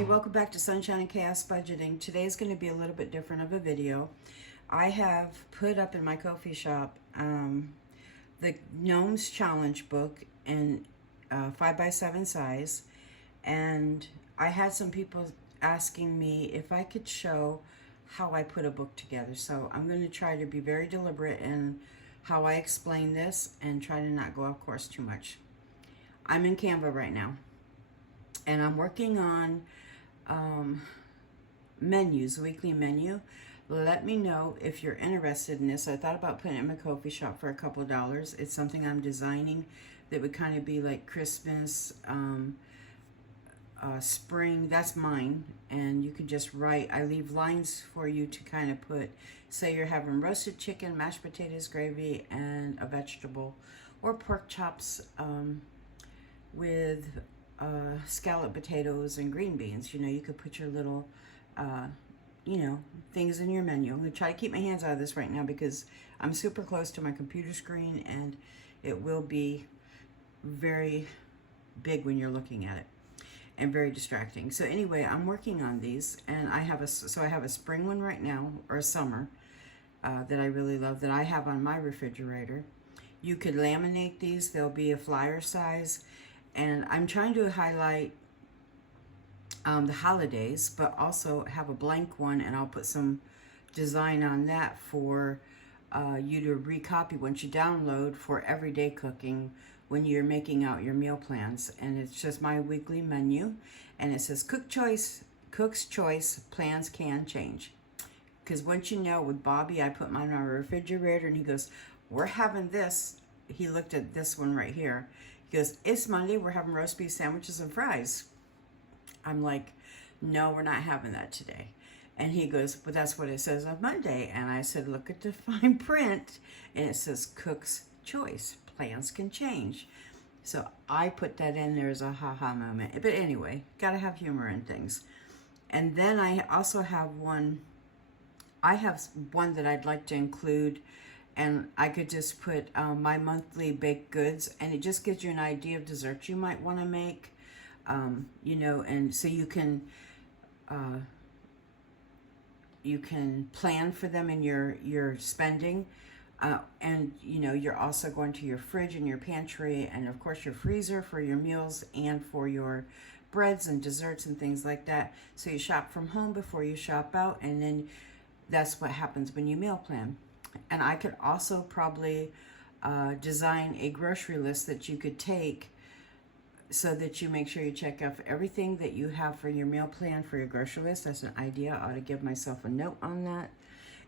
family, welcome back to Sunshine and Chaos Budgeting. Today's going to be a little bit different of a video. I have put up in my coffee shop the Gnomes Challenge book in 5x7 size, and I had some people asking me if I could show how I put a book together. So I'm going to try to be very deliberate in how I explain this and try to not go off course too much. I'm in CANVA right now, and I'm working on menus, a weekly menu. Let me know if you're interested in this. I thought about putting it in my coffee shop for a couple of dollars. It's something I'm designing that would kind of be like Christmas, spring. That's mine, and you could just write. I leave lines for you to kind of put, say you're having roasted chicken, mashed potatoes, gravy, and a vegetable, or pork chops with scalloped potatoes and green beans. You know, you could put your little, you know, things in your menu. I'm going to try to keep my hands out of this right now because I'm super close to my computer screen, and it will be very big when you're looking at it and very distracting. So anyway, I'm working on these, and I have a spring one right now, or a summer, that I really love, that I have on my refrigerator. You could laminate these. They'll be a flyer size. And I'm trying to highlight the holidays, but also have a blank one, and I'll put some design on that for you to recopy once you download for everyday cooking when you're making out your meal plans. And it's just my weekly menu, and it says cook's choice, plans can change. Because once you know, with Bobby, I put mine on a refrigerator, and he goes, we're having this. He looked at this one right here. He goes, it's Monday, we're having roast beef sandwiches and fries. I'm like, no, we're not having that today. And he goes, but that's what it says on Monday. And I said, look at the fine print, and it says cook's choice, plans can change. So I put that in there as a ha-ha moment. But anyway, gotta have humor in things. And then I also have one that I'd like to include, and I could just put my monthly baked goods, and it just gives you an idea of desserts you might want to make, you know, and so you can plan for them in your spending, and you know, you're also going to your fridge and your pantry, and of course your freezer for your meals and for your breads and desserts and things like that. So you shop from home before you shop out, and then that's what happens when you meal plan. And I could also probably design a grocery list that you could take, so that you make sure you check off everything that you have for your meal plan for your grocery list. That's an idea. I ought to give myself a note on that.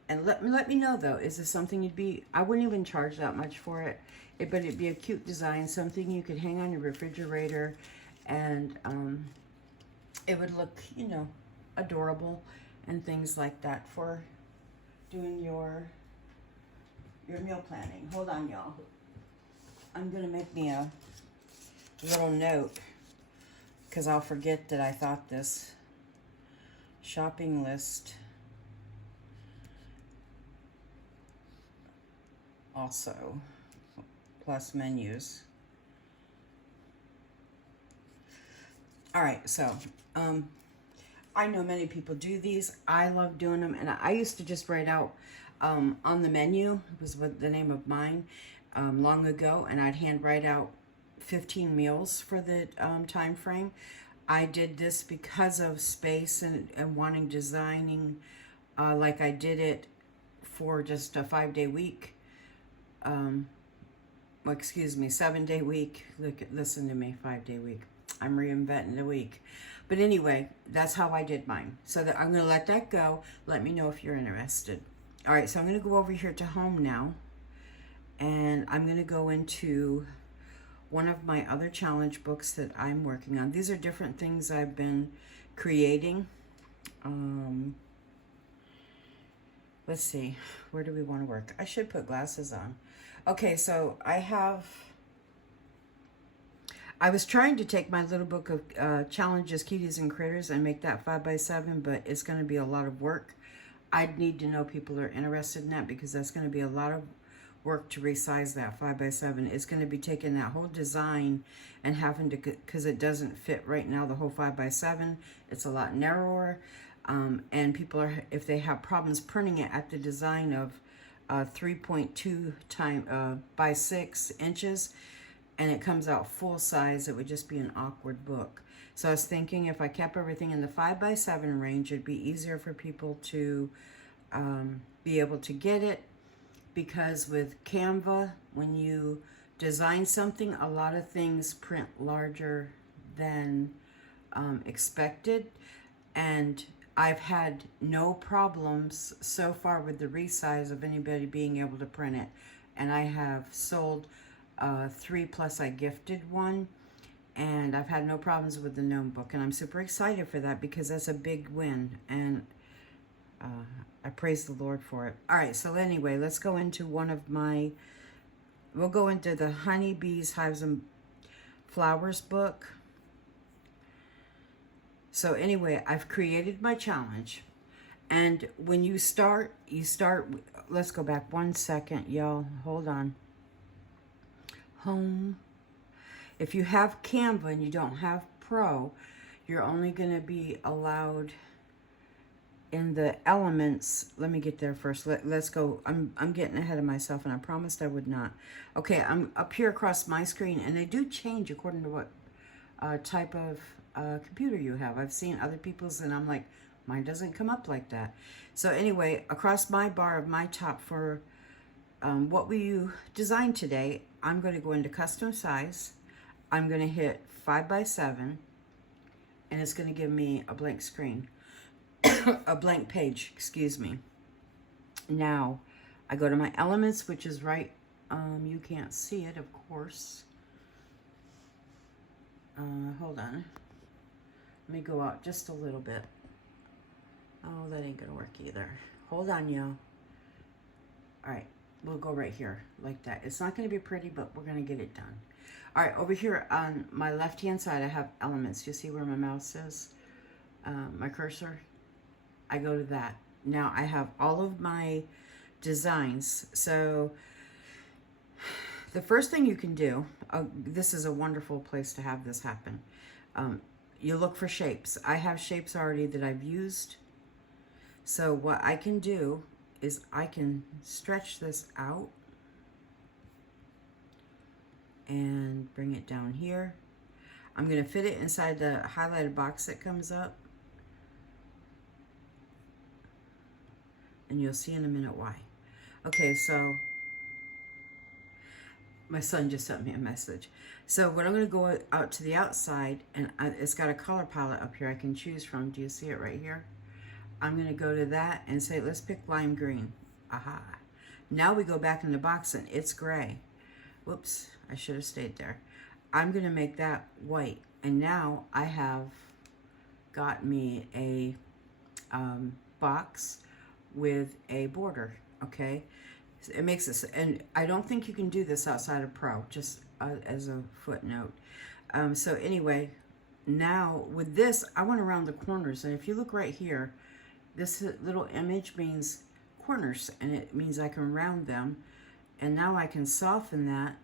And let me know, though, is this something you'd be, I wouldn't even charge that much for it, but it'd be a cute design, something you could hang on your refrigerator, and it would look, you know, adorable and things like that for doing your meal planning. Hold on, y'all. I'm gonna make me a little note, because I'll forget that I thought this. Shopping list also, plus menus. All right, so I know many people do these. I love doing them, and I used to just write out on the menu, was what the name of mine, long ago, and I'd hand write out 15 meals for the time frame. I did this because of space and wanting designing, like I did it for just a 5-day week. Well, excuse me, 7-day week. Listen to me, 5-day week. I'm reinventing the week. But anyway, that's how I did mine. So that I'm going to let that go. Let me know if you're interested. All right, so I'm going to go over here to home now, and I'm going to go into one of my other challenge books that I'm working on. These are different things I've been creating. Let's see, where do we want to work? I should put glasses on. Okay, so I was trying to take my little book of challenges, cuties, and critters and make that 5x7, but it's going to be a lot of work. I'd need to know people are interested in that, because that's going to be a lot of work to resize that 5x7. It's going to be taking that whole design and having to, because it doesn't fit right now, the whole 5x7. It's a lot narrower. And people are, if they have problems printing it at the design of 3.2 by 6 inches, and it comes out full size, it would just be an awkward book. So I was thinking if I kept everything in the 5x7 range, it'd be easier for people to be able to get it, because with Canva, when you design something, a lot of things print larger than expected, and I've had no problems so far with the resize of anybody being able to print it. And I have sold 3, plus I gifted 1, and I've had no problems with the gnome book, and I'm super excited for that because that's a big win, and I praise the Lord for it. All right, so anyway, let's go into one of my, we'll go into the Honeybees, Hives, and Flowers book. So anyway, I've created my challenge, and when you start, let's go back 1 second, y'all, hold on. Home. If you have Canva and you don't have Pro, you're only going to be allowed in the elements. Let me get there first. Let's go. I'm getting ahead of myself, and I promised I would not. Okay, I'm up here across my screen, and they do change according to what type of computer you have. I've seen other people's, and I'm like, mine doesn't come up like that. So anyway, across my bar of my top for what we designed today, I'm going to go into custom size. I'm going to hit 5x7, and it's going to give me a blank screen, a blank page, excuse me. Now, I go to my elements, which is right, you can't see it, of course. Hold on. Let me go out just a little bit. Oh, that ain't gonna work either. Hold on, y'all. All right, we'll go right here like that. It's not gonna be pretty, but we're gonna get it done. All right, over here on my left-hand side, I have elements. You see where my mouse is? My cursor? I go to that. Now I have all of my designs. So the first thing you can do, this is a wonderful place to have this happen. You look for shapes. I have shapes already that I've used. So what I can do is I can stretch this out and bring it down here. I'm going to fit it inside the highlighted box that comes up. And you'll see in a minute why. Okay, so my son just sent me a message. So what I'm going to go out to the outside, and it's got a color palette up here I can choose from. Do you see it right here? I'm going to go to that and say, let's pick lime green. Aha. Now we go back in the box and it's gray. Whoops, I should have stayed there. I'm going to make that white. And now I have got me a box with a border, okay? It makes this, and I don't think you can do this outside of Pro, just as a footnote. So anyway, now with this, I want to round the corners, and if you look right here, this little image means corners, and it means I can round them, and now I can soften that.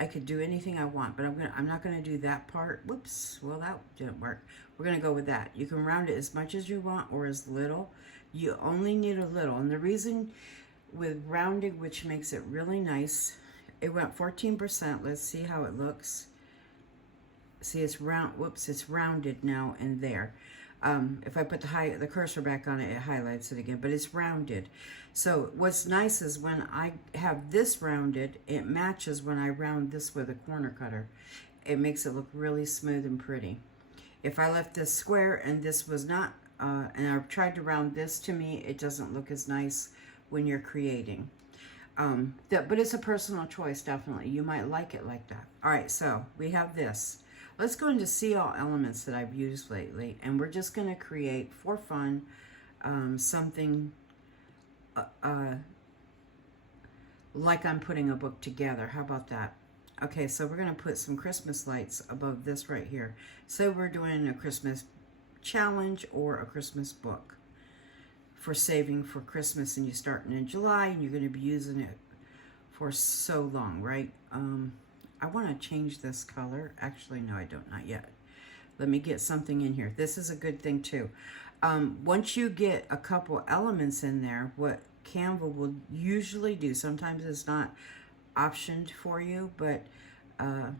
I could do anything I want, but I'm not gonna do that part. Whoops, well that didn't work. We're gonna go with that. You can round it as much as you want or as little. You only need a little, and the reason with rounding, which makes it really nice, it went 14%. Let's see how it looks. See, it's round. Whoops, it's rounded now and there. If I put the cursor back on it, it highlights it again, but it's rounded. So what's nice is when I have this rounded, it matches when I round this with a corner cutter. It makes it look really smooth and pretty. If I left this square and this was not, and I've tried to round this, to me, it doesn't look as nice when you're creating. But it's a personal choice, definitely. You might like it like that. All right, so we have this. Let's go into see all elements that I've used lately, and we're just going to create for fun something like I'm putting a book together. How about that? Okay, so we're going to put some Christmas lights above this right here. So we're doing a Christmas challenge or a Christmas book. for saving for Christmas, and you're starting in July and you're going to be using it for so long, right? I want to change this color. Actually, no, I don't, not yet. Let me get something in here. This is a good thing too. Once you get a couple elements in there, what Canva will usually do, sometimes it's not optioned for you, but okay,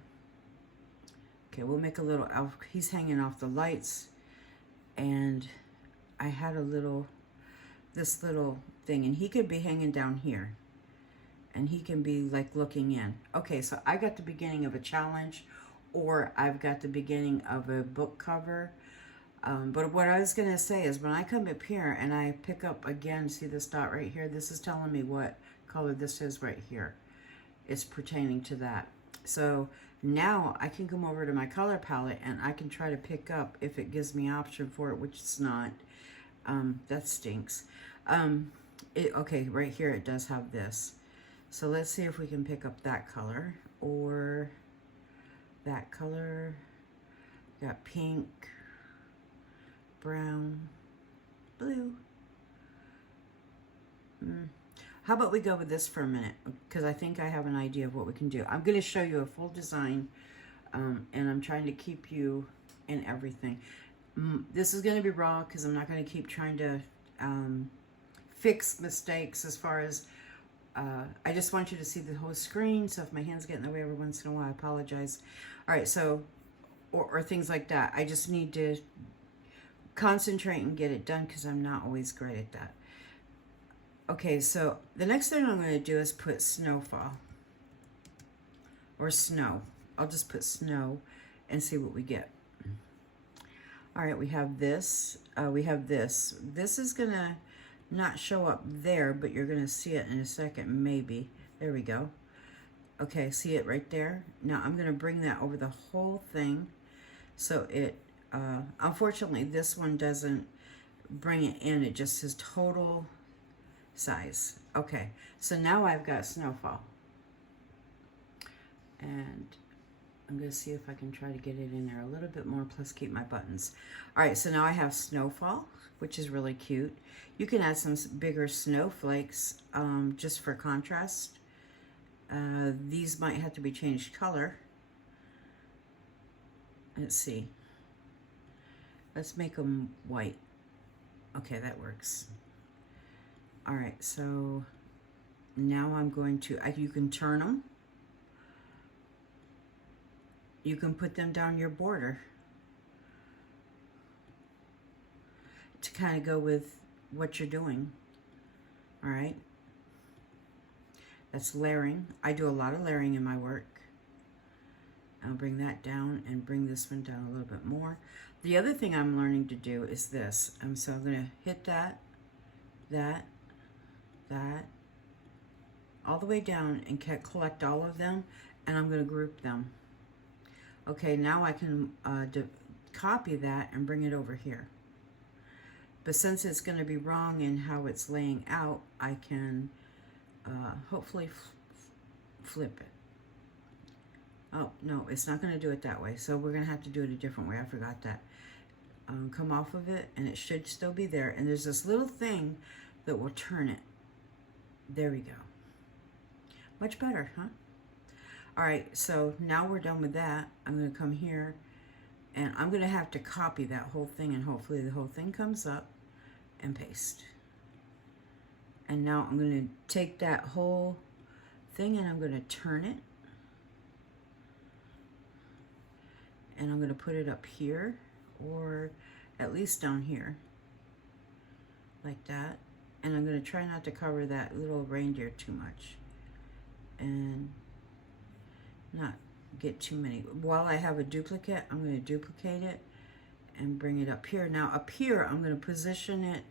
we'll make a little elf. He's hanging off the lights, and I had this little thing, and he could be hanging down here, and he can be like looking in. Okay, so I got the beginning of a challenge, or I've got the beginning of a book cover. But what I was going to say is when I come up here and I pick up again, see this dot right here? This is telling me what color this is right here. It's pertaining to that. So now I can come over to my color palette and I can try to pick up if it gives me option for it, which it's not. That stinks. Okay, right here it does have this. So let's see if we can pick up that color or that color. Got pink, brown, blue. How about we go with this for a minute, because I think I have an idea of what we can do. I'm going to show you a full design, and I'm trying to keep you in everything. This is going to be raw because I'm not going to keep trying to fix mistakes as far as I just want you to see the whole screen. So if my hands get in the way every once in a while, I apologize. All right, so or things like that. I just need to concentrate and get it done because I'm not always great at that. Okay, so the next thing I'm going to do is put snowfall or snow. I'll just put snow and see what we get. All right, we have this. We have this. This is going to not show up there, but you're going to see it in a second, maybe. There we go. Okay, see it right there? Now I'm going to bring that over the whole thing. So it, unfortunately, this one doesn't bring it in. It just says total size. Okay, so now I've got snowfall. And I'm going to see if I can try to get it in there a little bit more, plus keep my buttons. All right, so now I have snowfall, which is really cute. You can add some bigger snowflakes just for contrast. These might have to be changed color. Let's see. Let's make them white. Okay, that works. All right, so now I'm going to, you can turn them. You can put them down your border to kind of go with what you're doing. All right. That's layering. I do a lot of layering in my work. I'll bring that down and bring this one down a little bit more. The other thing I'm learning to do is this. So I'm going to hit that, all the way down and collect all of them, and I'm going to group them. Okay, now I can copy that and bring it over here. But since it's going to be wrong in how it's laying out, I can hopefully flip it. Oh, no, it's not going to do it that way. So we're going to have to do it a different way. I forgot that. Come off of it, and it should still be there. And there's this little thing that will turn it. There we go. Much better, huh? All right, so now we're done with that. I'm going to come here, and I'm going to have to copy that whole thing, and hopefully the whole thing comes up, and paste. And now I'm going to take that whole thing, and I'm going to turn it. And I'm going to put it up here, or at least down here, like that. And I'm going to try not to cover that little reindeer too much, and not get too many. While I have a duplicate, I'm going to duplicate it and bring it up here. Now up here, I'm going to position it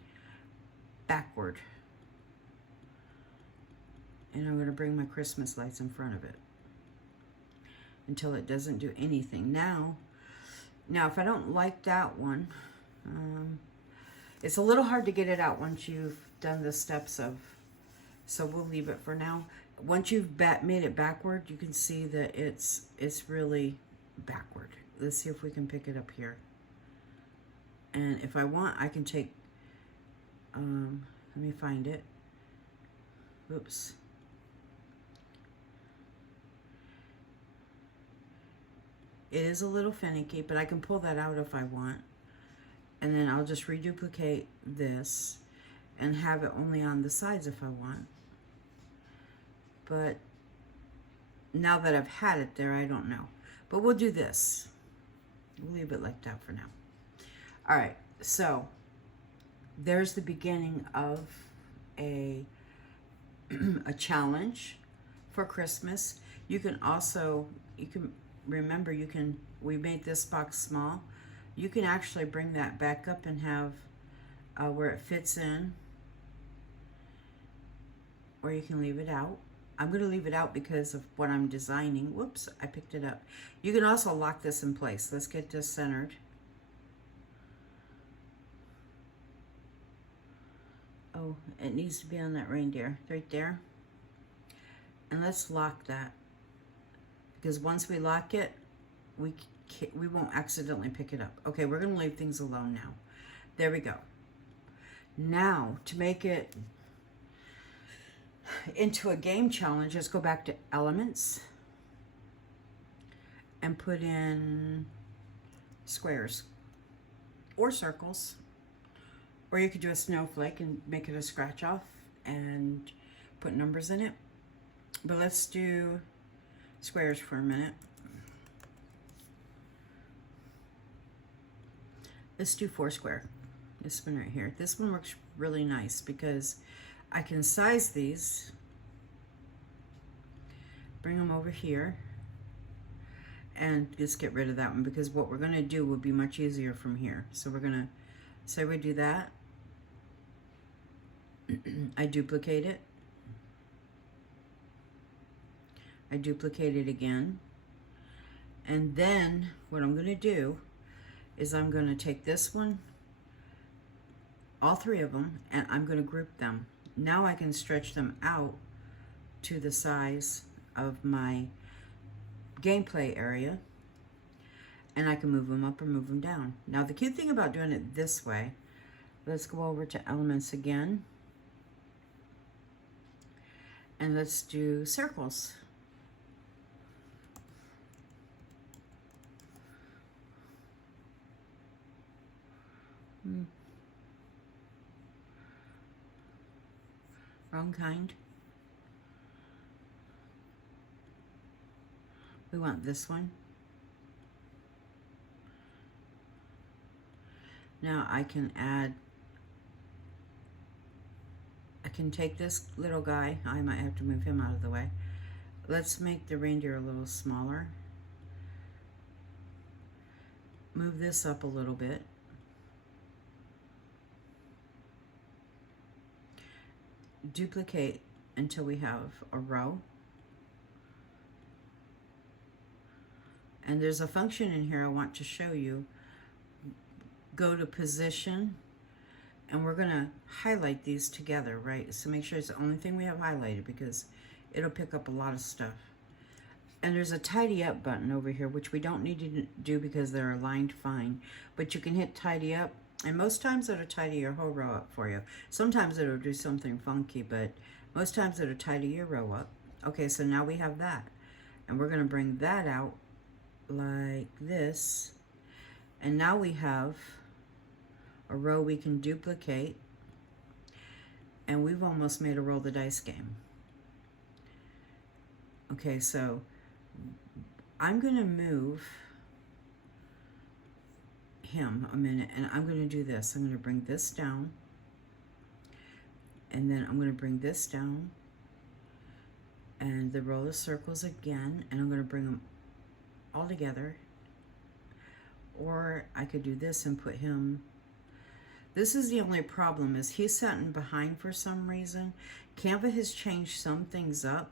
backward. And I'm going to bring my Christmas lights in front of it until it doesn't do anything. Now if I don't like that one, it's a little hard to get it out once you've done the steps of, so we'll leave it for now. Once you've made it backward, you can see that it's really backward. Let's see if we can pick it up here. And if I want, I can take Let me find it. Oops. It is a little finicky, but I can pull that out if I want. And then I'll just reduplicate this and have it only on the sides if I want. But now that I've had it there, I don't know. But we'll do this. We'll leave it like that for now. All right, so there's the beginning of a challenge for Christmas. You can also, remember, we made this box small. You can actually bring that back up and have where it fits in, or you can leave it out. I'm going to leave it out because of what I'm designing. Whoops, I picked it up. You can also lock this in place. Let's get this centered. Oh, it needs to be on that reindeer right there. And let's lock that, because once we lock it, we won't accidentally pick it up. Okay, we're going to leave things alone now. There we go. Now, to make it into a game challenge, let's go back to elements and put in squares or circles, or you could do a snowflake and make it a scratch off and put numbers in it. But let's do squares for a minute. Let's do 4 square. This one right here. This one works really nice because I can size these, bring them over here, and just get rid of that one, because what we're going to do will be much easier from here. So we're going to say we do that. I duplicate it. I duplicate it again. And then what I'm going to do is I'm going to take this one, all 3 of them, and I'm going to group them. Now I can stretch them out to the size of my gameplay area, and I can move them up or move them down. Now the cute thing about doing it this way, let's go over to elements again, and let's do circles. Wrong kind. We want this one. Now I can take this little guy. I might have to move him out of the way. Let's make the reindeer a little smaller. Move this up a little bit. Duplicate until we have a row. And there's a function in here I want to show you. Go to position, and we're going to highlight these together, right? So make sure it's the only thing we have highlighted, because it'll pick up a lot of stuff. And there's a tidy up button over here, which we don't need to do because they're aligned fine, but you can hit tidy up. And most times it'll tidy your whole row up for you. Sometimes it'll do something funky, but most times it'll tidy your row up. Okay, so now we have that. And we're going to bring that out like this. And now we have a row we can duplicate. And we've almost made a roll the dice game. Okay, so I'm going to move him a minute, and I'm going to do this. I'm going to bring this down, and then I'm going to bring this down, and the row of circles again, and I'm going to bring them all together. Or I could do this and put him. This is the only problem, is he's sitting behind for some reason. Canva has changed some things up,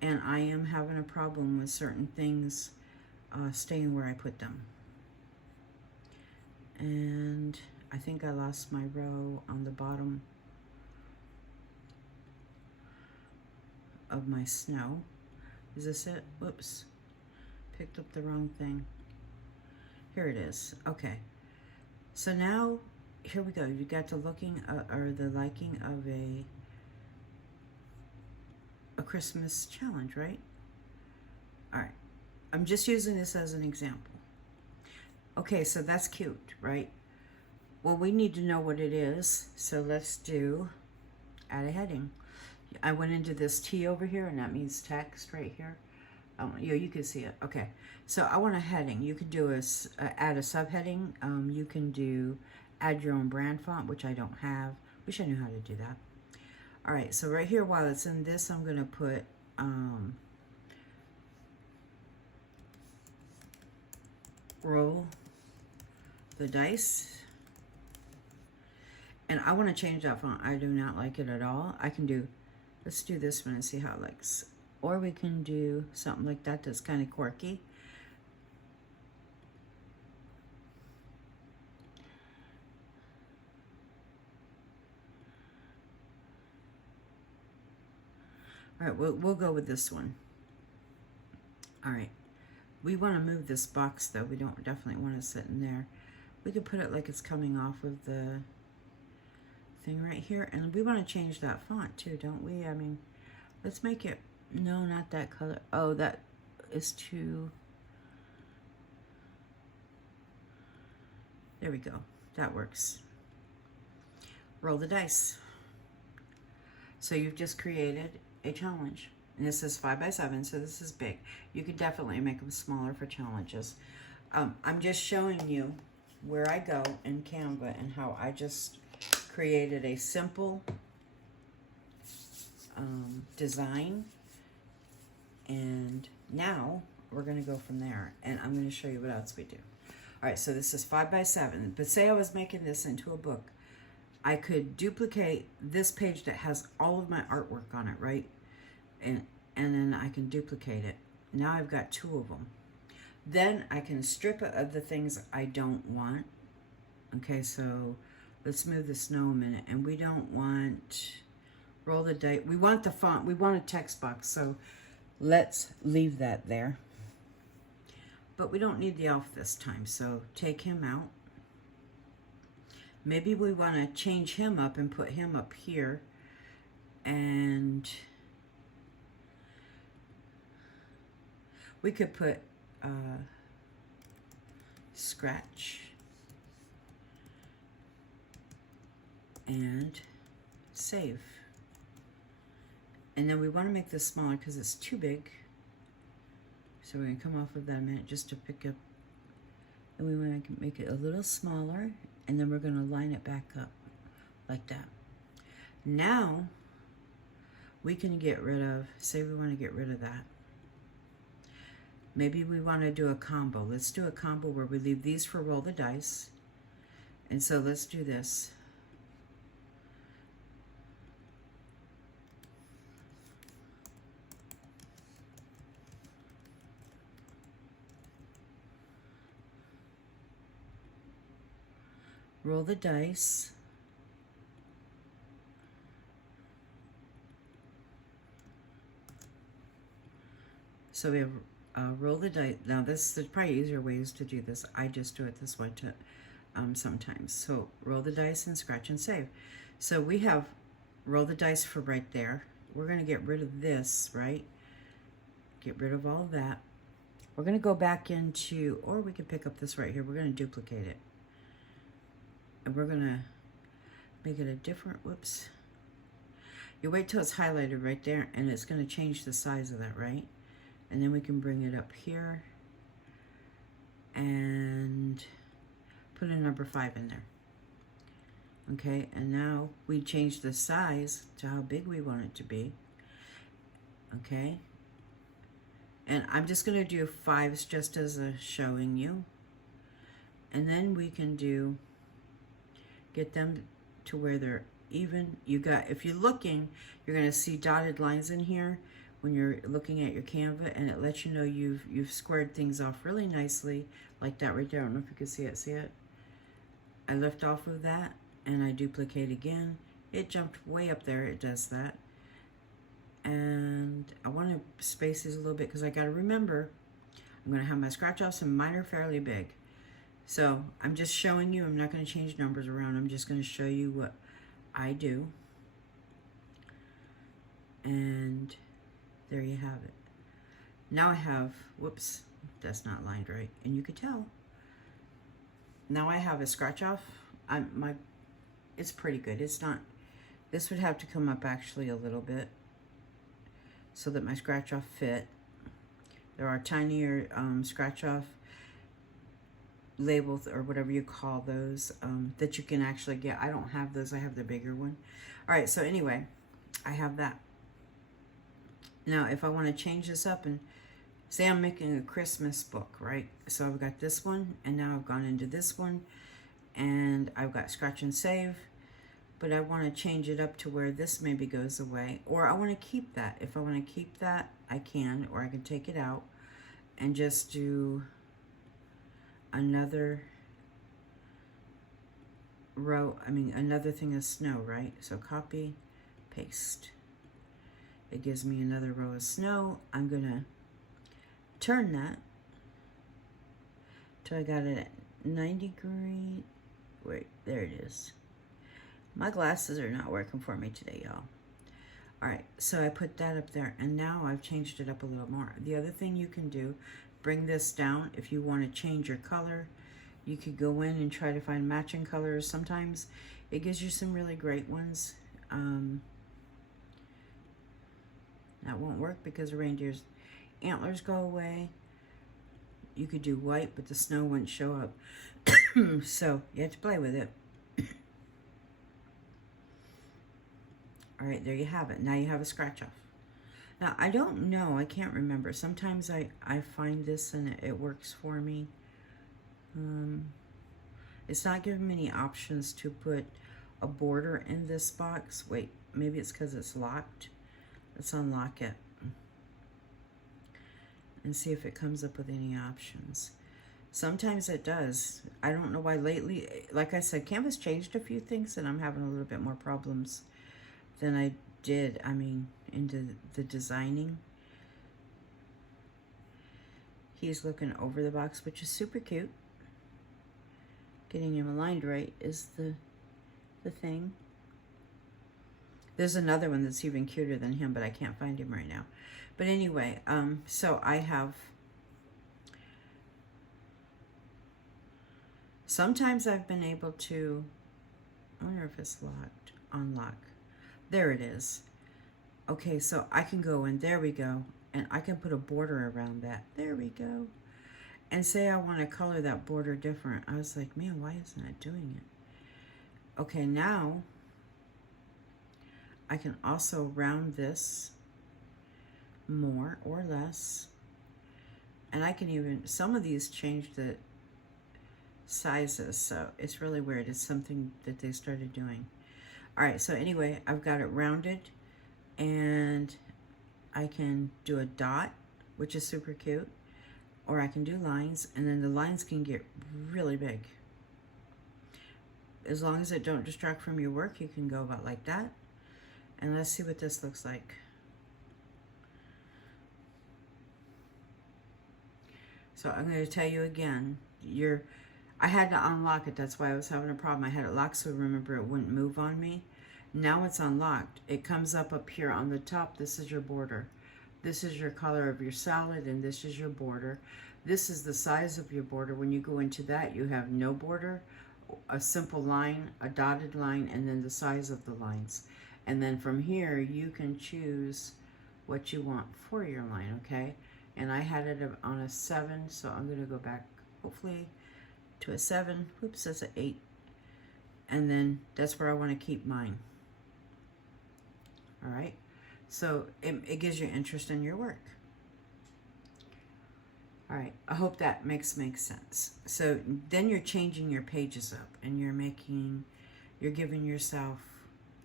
and I am having a problem with certain things staying where I put them. And I think I lost my row on the bottom of my snow. Is this it? Whoops. Picked up the wrong thing. Here it is. Okay. So now here we go. You got the looking or the liking of a Christmas challenge, right? All right. I'm just using this as an example. Okay, so that's cute, right? Well, we need to know what it is, so let's do add a heading. I went into this T over here, and that means text right here. You can see it. Okay, so I want a heading. You could do add a subheading. You can do add your own brand font, which I don't have. Wish I knew how to do that. All right, so right here, while it's in this, I'm going to put roll the dice. And I want to change that font. I do not like it at all. I can do, let's do this one and see how it looks. Or we can do something like that that's kind of quirky. All right, we'll go with this one. All right. We want to move this box, though. We don't definitely want to sit in there. We could put it like it's coming off of the thing right here. And we want to change that font, too, don't we? I mean, let's make it... No, not that color. Oh, that is too... There we go. That works. Roll the dice. So you've just created a challenge. And this is 5 by 7, so this is big. You could definitely make them smaller for challenges. I'm just showing you where I go in Canva and how I just created a simple design. And now we're going to go from there. And I'm going to show you what else we do. All right, so this is 5 by 7. But say I was making this into a book. I could duplicate this page that has all of my artwork on it, right? And then I can duplicate it. Now I've got 2 of them. Then I can strip it of the things I don't want. Okay, so let's move the snow a minute. And we don't want roll the dice. We want the font. We want a text box. So let's leave that there. But we don't need the elf this time. So take him out. Maybe we want to change him up and put him up here. And we could put scratch and save. And then we want to make this smaller because it's too big. So we're going to come off of that a minute just to pick up. And we want to make it a little smaller. And then we're going to line it back up like that. Now we can get rid of, say we want to get rid of that. Maybe we want to do a combo. Let's do a combo where we leave these for roll the dice. And so let's do this. Roll the dice. So we have roll the dice. Now there's probably easier ways to do this. I just do it this way to sometimes. So roll the dice and scratch and save. So we have roll the dice for right there. We're going to get rid of this, right? Get rid of all of that. We're going to go back into, or we can pick up this right here. We're going to duplicate it. And we're going to make it a different, whoops. You wait till it's highlighted right there, and it's going to change the size of that, right? And then we can bring it up here and put a number 5 in there. Okay, and now we change the size to how big we want it to be. Okay, and I'm just going to do 5s just as a showing you. And then we can do, get them to where they're even. You got, if you're looking, you're going to see dotted lines in here when you're looking at your Canva, and it lets you know you've squared things off really nicely, like that right there. I don't know if you can see it. See it? I left off of that, and I duplicate again. It jumped way up there. It does that. And I want to space these a little bit because I got to remember I'm going to have my scratch offs, and mine are fairly big. So I'm just showing you. I'm not going to change numbers around. I'm just going to show you what I do. And there you have it. Now I have, whoops, that's not lined right. And you could tell. Now I have a scratch off. It's pretty good. It's not, this would have to come up actually a little bit so that my scratch off fit. There are tinier scratch off labels or whatever you call those that you can actually get. I don't have those. I have the bigger one. All right, so anyway, I have that. Now, if I want to change this up and say I'm making a Christmas book, right? So I've got this one, and now I've gone into this one, and I've got scratch and save, but I want to change it up to where this maybe goes away, or I want to keep that. If I want to keep that, I can, or I can take it out and just do another row, another thing of snow, right? So copy, paste. It gives me another row of snow. I'm gonna turn that till I got it at 90 degree. Wait, there it is. My glasses are not working for me today, y'all. All right, so I put that up there, and now I've changed it up a little more. The other thing you can do, bring this down. If you want to change your color, you could go in and try to find matching colors. Sometimes it gives you some really great ones. That won't work because the reindeer's antlers go away. You could do white, but the snow wouldn't show up. So you have to play with it. All right, there you have it. Now you have a scratch off. Now, I don't know. I can't remember. Sometimes I find this and it works for me. It's not giving me any options to put a border in this box. Wait, maybe it's because it's locked. Let's unlock it and see if it comes up with any options. Sometimes it does. I don't know why lately. Like I said, Canva's changed a few things and I'm having a little bit more problems than I did, into the designing. He's looking over the box, which is super cute. Getting him aligned right is the thing. There's another one that's even cuter than him, but I can't find him right now. But anyway, so I have, sometimes I've been able to, I wonder if it's locked, unlock. There it is. Okay, so I can go in, there we go, and I can put a border around that. There we go. And say I want to color that border different. I was like, man, why isn't it doing it? Okay, now I can also round this more or less. And I can even, some of these change the sizes, so it's really weird. It's something that they started doing. All right, so anyway, I've got it rounded, and I can do a dot, which is super cute, or I can do lines, and then the lines can get really big. As long as it don't distract from your work, you can go about like that. And let's see what this looks like. So I'm going to tell you again, I had to unlock it. That's why I was having a problem. I had it locked so remember it wouldn't move on me. Now it's unlocked. It comes up here on the top. This is your border. This is your color of your salad, and this is your border. This is the size of your border. When you go into that, you have no border, a simple line, a dotted line, and then the size of the lines. And then from here, you can choose what you want for your line, okay? And I had it on a 7, so I'm going to go back, hopefully, to a 7. Oops, that's an 8. And then that's where I want to keep mine. All right? So it gives you interest in your work. All right, I hope that makes sense. So then you're changing your pages up, and you're giving yourself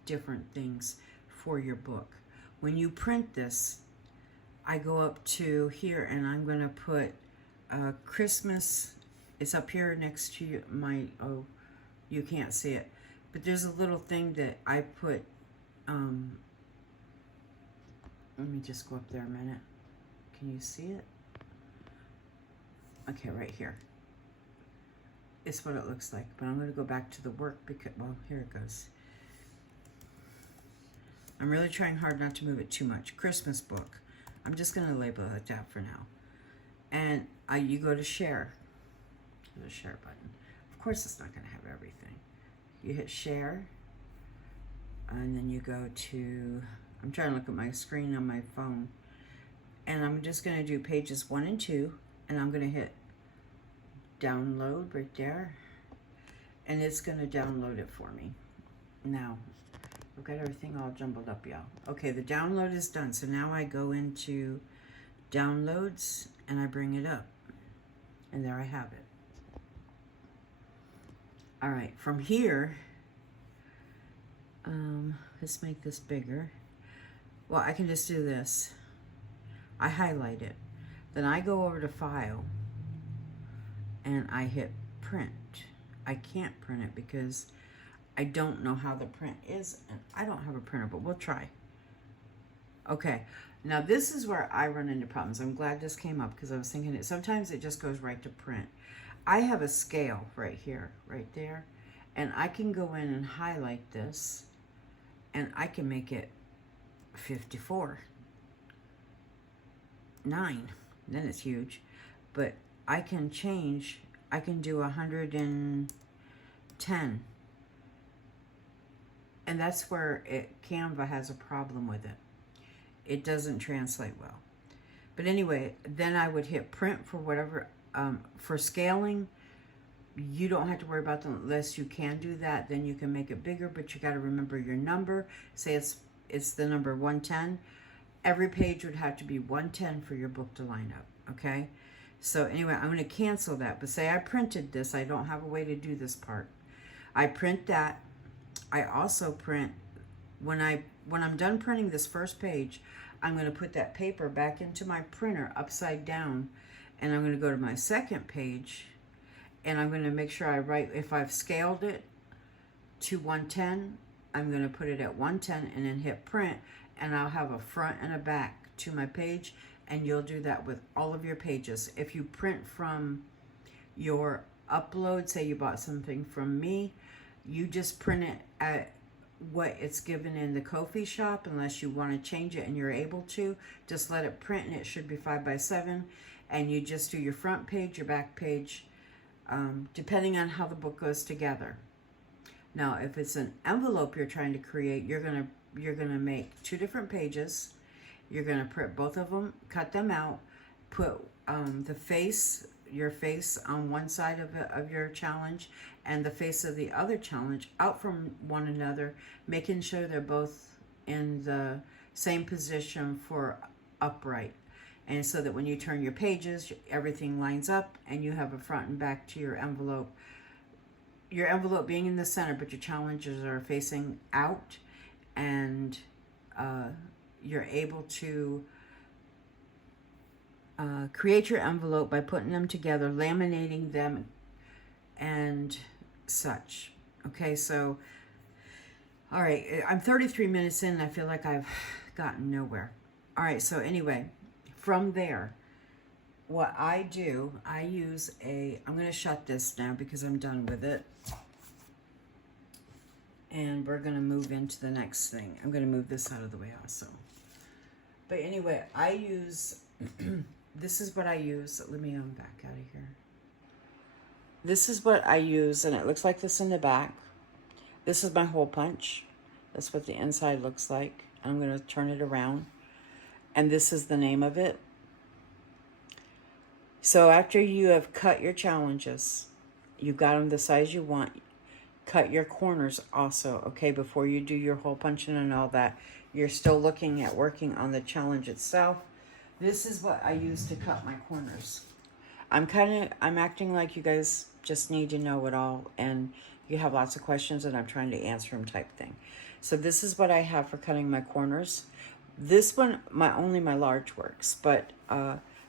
different things for your book. When you print this, I go up to here, and I'm going to put Christmas. It's up here next to my, oh, you can't see it, but there's a little thing that I put, let me just go up there a minute. Can you see it? Okay, right here. is what it looks like. But I'm going to go back to the work because, well, here it goes. I'm really trying hard not to move it too much. Christmas book. I'm just going to label it like that for now. And you go to share. There's a share button. Of course, it's not going to have everything. You hit share. And then you go to, I'm trying to look at my screen on my phone. And I'm just going to do pages 1 and 2. And I'm going to hit download right there. And it's going to download it for me. Now, I've got everything all jumbled up, y'all. Okay, the download is done. So now I go into downloads and I bring it up. And there I have it. All right, from here, let's make this bigger. Well, I can just do this. I highlight it. Then I go over to File and I hit Print. I can't print it because I don't know how the print is, and I don't have a printer, but we'll try. Okay, now this is where I run into problems. I'm glad this came up because I was thinking it. Sometimes it just goes right to print. I have a scale right here, right there, and I can go in and highlight this, and I can make it 54, 9. Then it's huge, but I can change. I can do 110. And that's where CANVA has a problem with it. It doesn't translate well. But anyway, then I would hit print for whatever, for scaling. You don't have to worry about them unless you can do that. Then you can make it bigger, but you got to remember your number. Say it's the number 110. Every page would have to be 110 for your book to line up, okay? So anyway, I'm going to cancel that. But say I printed this. I don't have a way to do this part. I print that. I also print, when I'm done printing this first page, I'm going to put that paper back into my printer upside down, and I'm going to go to my second page, and I'm going to make sure I write, if I've scaled it to 110, I'm going to put it at 110 and then hit print, and I'll have a front and a back to my page, and you'll do that with all of your pages. If you print from your upload, say you bought something from me, you just print it at what it's given in the Ko-fi shop, unless you want to change it and you're able to. Just let it print, and it should be 5x7. And you just do your front page, your back page, depending on how the book goes together. Now, if it's an envelope you're trying to create, you're gonna make 2 different pages. You're gonna print both of them, cut them out, put your face on one side of your challenge and the face of the other challenge out from one another, making sure they're both in the same position for upright. And so that when you turn your pages, everything lines up and you have a front and back to your envelope. Your envelope being in the center, but your challenges are facing out, and you're able to create your envelope by putting them together, laminating them, and such. Okay, so, all right, I'm 33 minutes in, and I feel like I've gotten nowhere. All right, so anyway, from there, what I do, I use I'm going to shut this now because I'm done with it. And we're going to move into the next thing. I'm going to move this out of the way also. But anyway, I use... This is what I use. Let me back out of here. This is what I use, and it looks like this in the back. This is my hole punch. That's what the inside looks like. I'm going to turn it around. And this is the name of it. So after you have cut your challenges, you've got them the size you want, cut your corners also, okay, before you do your hole punching and all that. You're still looking at working on the challenge itself. This is what I use to cut my corners. I'm acting like you guys just need to know it all, and you have lots of questions and I'm trying to answer them type thing. So this is what I have for cutting my corners. This one, only my large works, but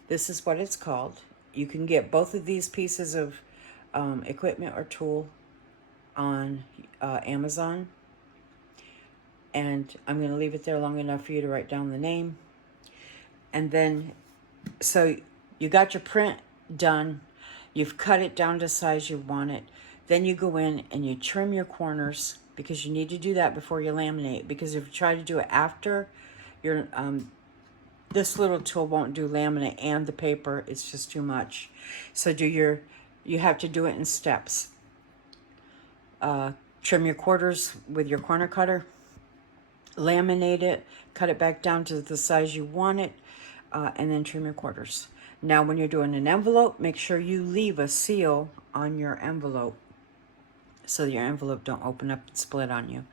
this is what it's called. You can get both of these pieces of equipment or tool on Amazon. And I'm going to leave it there long enough for you to write down the name. And then, so you got your print done. You've cut it down to size you want it. Then you go in and you trim your corners, because you need to do that before you laminate. Because if you try to do it after, your this little tool won't do laminate and the paper. It's just too much. So you have to do it in steps. Trim your quarters with your corner cutter, laminate it, cut it back down to the size you want it, and then trim your quarters. Now, when you're doing an envelope, make sure you leave a seal on your envelope so your envelope don't open up and split on you.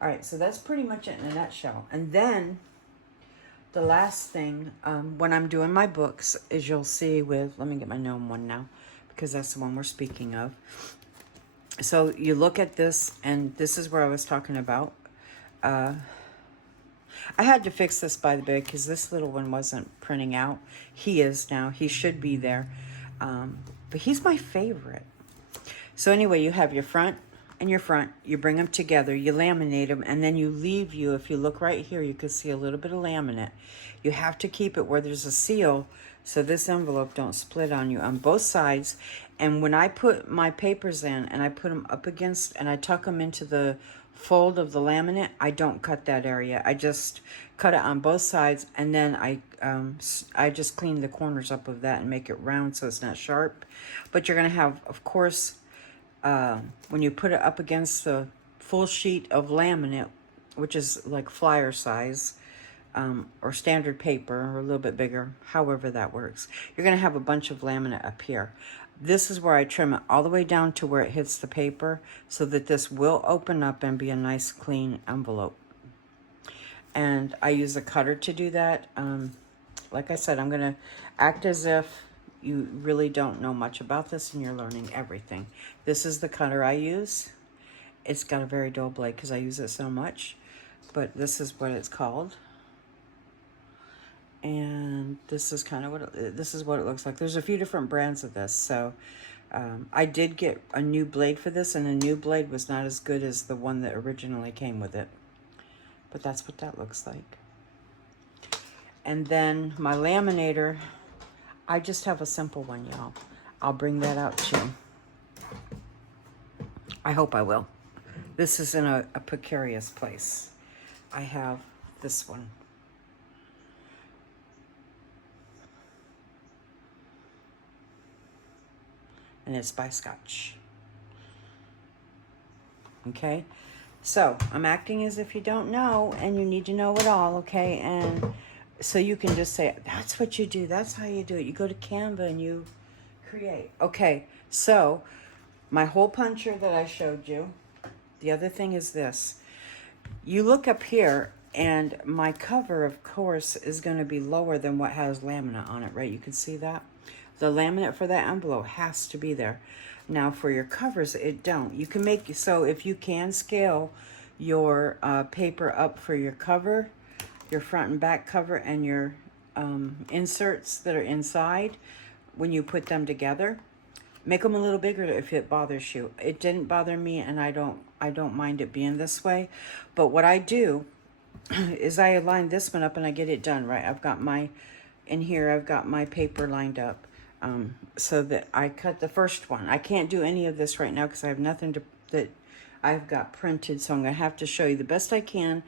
All right, so that's pretty much it in a nutshell. And then the last thing, when I'm doing my books, is you'll see with, let me get my gnome one now, because that's the one we're speaking of. So you look at this, and this is where I was talking about. I had to fix this, by the way, because this little one wasn't printing out. He is now. He should be there. But he's my favorite. So anyway, you have your front and your front. You bring them together. You laminate them. And then if you look right here, you can see a little bit of laminate. You have to keep it where there's a seal so this envelope don't split on you on both sides. And when I put my papers in and I put them up against and I tuck them into the fold of the laminate, I don't cut that area. I just cut it on both sides, and then I just clean the corners up of that and make it round so it's not sharp. But you're going to have, of course, when you put it up against the full sheet of laminate, which is like flyer size, or standard paper, or a little bit bigger, however that works, you're going to have a bunch of laminate up here. This is where I trim it all the way down to where it hits the paper so that this will open up and be a nice clean envelope. And I use a cutter to do that. Like I said, I'm going to act as if you really don't know much about this and you're learning everything. This is the cutter I use. It's got a very dull blade because I use it so much, but this is what it's called. And this is kind of what it looks like. There's a few different brands of this. So I did get a new blade for this, and the new blade was not as good as the one that originally came with it. But that's what that looks like. And then my laminator, I just have a simple one, y'all. I'll bring that out to you. I hope I will. This is in a precarious place. I have this one. And it's by Scotch. Okay, so I'm acting as if you don't know, and you need to know it all, okay? And so you can just say, that's what you do, that's how you do it. You go to Canva and you create. Okay, so my hole puncher that I showed you, the other thing is this. You look up here, and my cover, of course, is going to be lower than what has laminate on it, right? You can see that. The laminate for that envelope has to be there. Now for your covers, it don't. You can make, so if you can scale your paper up for your cover, your front and back cover, and your inserts that are inside, when you put them together, make them a little bigger if it bothers you. It didn't bother me, and I don't mind it being this way. But what I do is I align this one up and I get it done, right? I've got my, in here I've got my paper lined up. So that I cut the first one. I can't do any of this right now because I have nothing that I've got printed, so I'm going to have to show you the best I can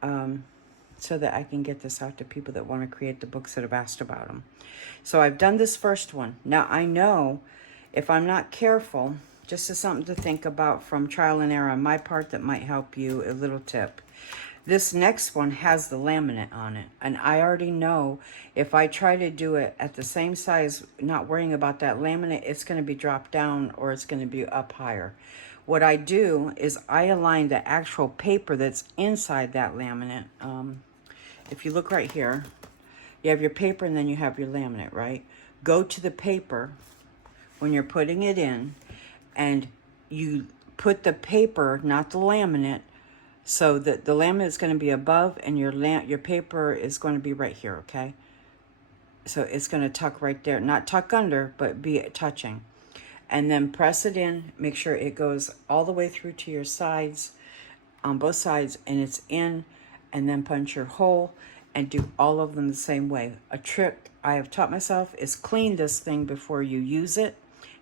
so that I can get this out to people that want to create the books that have asked about them. So I've done this first one. Now I know if I'm not careful, just as something to think about from trial and error on my part that might help you, a little tip. This next one has the laminate on it, and I already know if I try to do it at the same size, not worrying about that laminate, it's going to be dropped down or it's going to be up higher. What I do is I align the actual paper that's inside that laminate. If you look right here, you have your paper and then you have your laminate, right? Go to the paper when you're putting it in, and you put the paper, not the laminate, so that the laminate is going to be above and your paper is going to be right here, okay? So it's going to tuck right there. Not tuck under, but be touching. And then press it in. Make sure it goes all the way through to your sides, on both sides, and it's in. And then punch your hole. and do all of them the same way. A trick I have taught myself is clean this thing before you use it.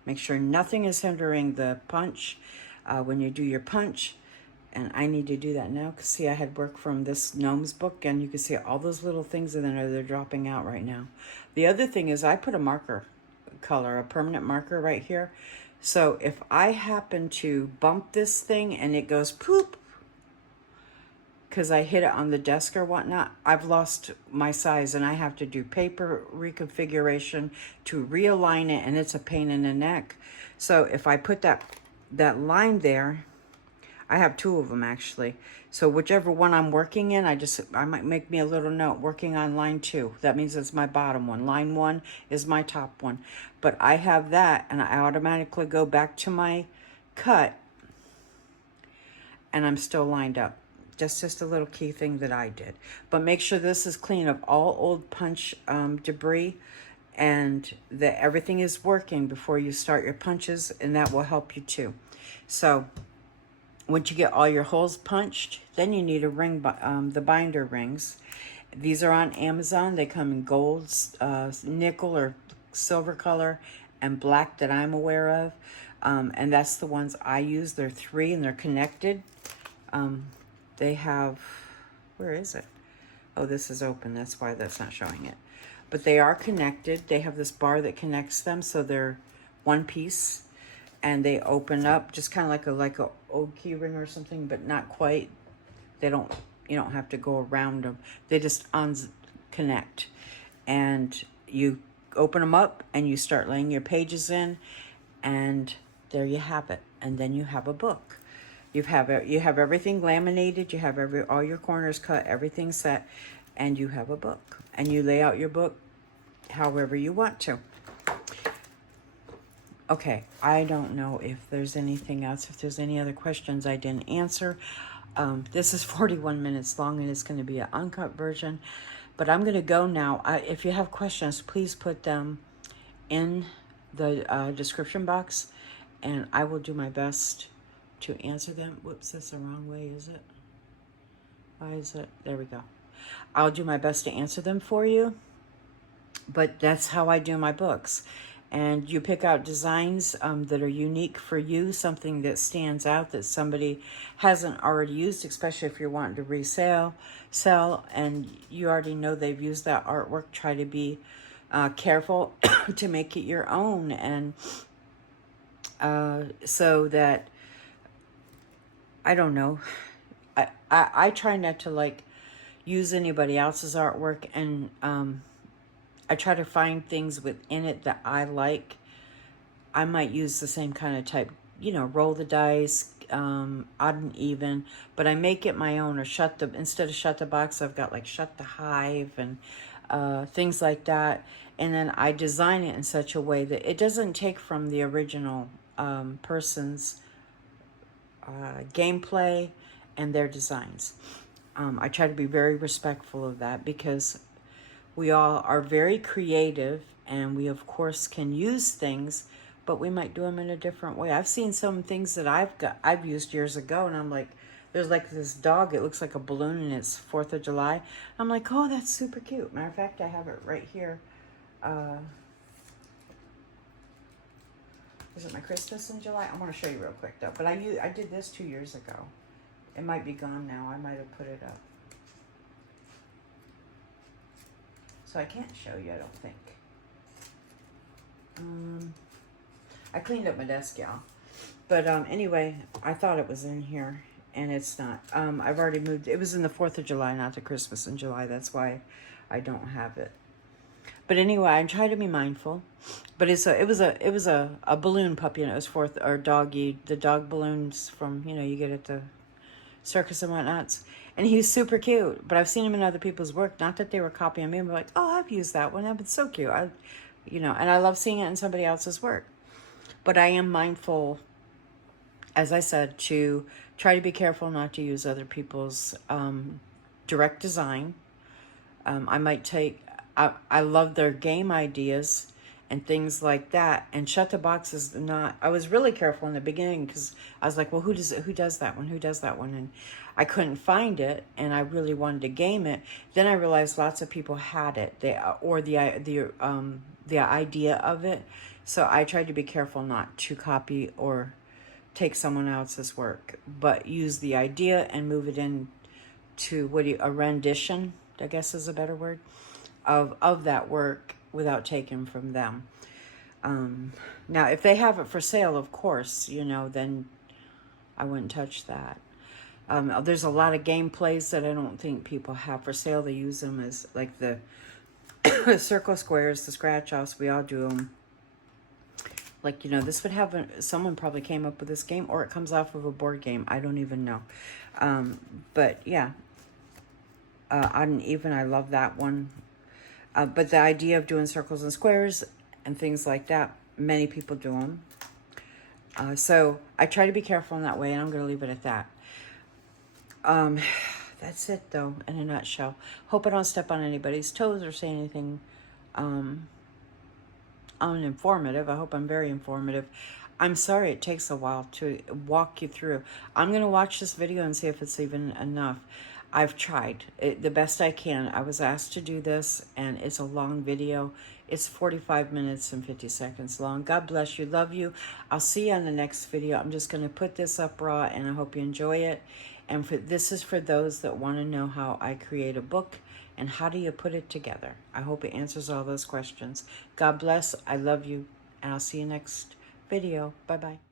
Make sure nothing is hindering the punch when you do your punch. And I need to do that now because, see, I had work from this gnomes book, and you can see all those little things in there, they're dropping out right now. The other thing is I put a marker color, a permanent marker right here. So if I happen to bump this thing and it goes poop because I hit it on the desk or whatnot, I've lost my size and I have to do paper reconfiguration to realign it, and it's a pain in the neck. So if I put that line there, I have two of them actually. So whichever one I'm working in, I might make me a little note, working on line 2. That means it's my bottom one. Line 1 is my top one. But I have that, and I automatically go back to my cut, and I'm still lined up. Just a little key thing that I did. But make sure this is clean of all old punch debris, and that everything is working before you start your punches, and that will help you too. So once you get all your holes punched, then you need a ring, the binder rings. These are on Amazon. They come in gold, nickel or silver color, and black that I'm aware of. And that's the ones I use. They're 3 and they're connected. They have, where is it? Oh, this is open. That's why that's not showing it. But they are connected. They have this bar that connects them, so they're one piece. And they open up just kind of like a old key ring or something, but not quite. You don't have to go around them. They just connect, and you open them up and you start laying your pages in, and there you have it. And then you have a book. You have everything laminated. You have all your corners cut, everything set, and you have a book. And you lay out your book however you want to. Okay, I don't know if there's anything else, if there's any other questions I didn't answer. This is 41 minutes long, and it's going to be an uncut version. But I'm going to go now. If you have questions, please put them in the description box, and I will do my best to answer them. Whoops, that's the wrong way, is it? Why is it? There we go. I'll do my best to answer them for you. But that's how I do my books. And you pick out designs that are unique for you, something that stands out that somebody hasn't already used, especially if you're wanting to sell, and you already know they've used that artwork. Try to be careful to make it your own, and so that, I don't know, I try not to use anybody else's artwork, and I try to find things within it that I like. I might use the same kind of type, roll the dice, odd and even, but I make it my own, or instead of shut the box, I've got shut the hive and things like that. And then I design it in such a way that it doesn't take from the original person's gameplay and their designs. I try to be very respectful of that, because we all are very creative, and we, of course, can use things, but we might do them in a different way. I've seen some things that I've used years ago, and I'm like, there's this dog, it looks like a balloon, and it's 4th of July. I'm like, oh, that's super cute. Matter of fact, I have it right here. Is it my Christmas in July? I want to show you real quick, though. But I did this 2 years ago. It might be gone now. I might have put it up. So I can't show you, I don't think. I cleaned up my desk, y'all. But anyway, I thought it was in here, and it's not. I've already moved. It was in the 4th of July, not the Christmas in July. That's why I don't have it. But anyway, I try to be mindful. But it was a balloon puppy, and it was the dog balloons from, you get at the circus and whatnots. And he's super cute, but I've seen him in other people's work. Not that they were copying me, but like, oh, I've used that one. That was so cute. And I love seeing it in somebody else's work. But I am mindful, as I said, to try to be careful not to use other people's direct design. I might I love their game ideas, and things like that. And shut the box is not, I was really careful in the beginning because I was like, well, who does that one? Who does that one? And I couldn't find it, and I really wanted to game it. Then I realized lots of people had it, or the idea of it. So I tried to be careful not to copy or take someone else's work, but use the idea and move it in to a rendition, I guess is a better word, of that work without taking from them. Now, if they have it for sale, of course, you know, then I wouldn't touch that. There's a lot of gameplays that I don't think people have for sale. They use them as like the circle squares, the scratch offs. We all do them. Like, you know, this would have someone probably came up with this game, or it comes off of a board game. I don't even know. But yeah, uneven. I love that one. But the idea of doing circles and squares and things like that, many people do them. So I try to be careful in that way, and I'm going to leave it at that. That's it, though, in a nutshell. Hope I don't step on anybody's toes or say anything uninformative. I hope I'm very informative. I'm sorry it takes a while to walk you through. I'm going to watch this video and see if it's even enough. I've tried the best I can. I was asked to do this, and it's a long video. It's 45 minutes and 50 seconds long. God bless you. Love you. I'll see you on the next video. I'm just going to put this up raw, and I hope you enjoy it. And this is for those that want to know how I create a book and how do you put it together. I hope it answers all those questions. God bless. I love you, and I'll see you next video. Bye-bye.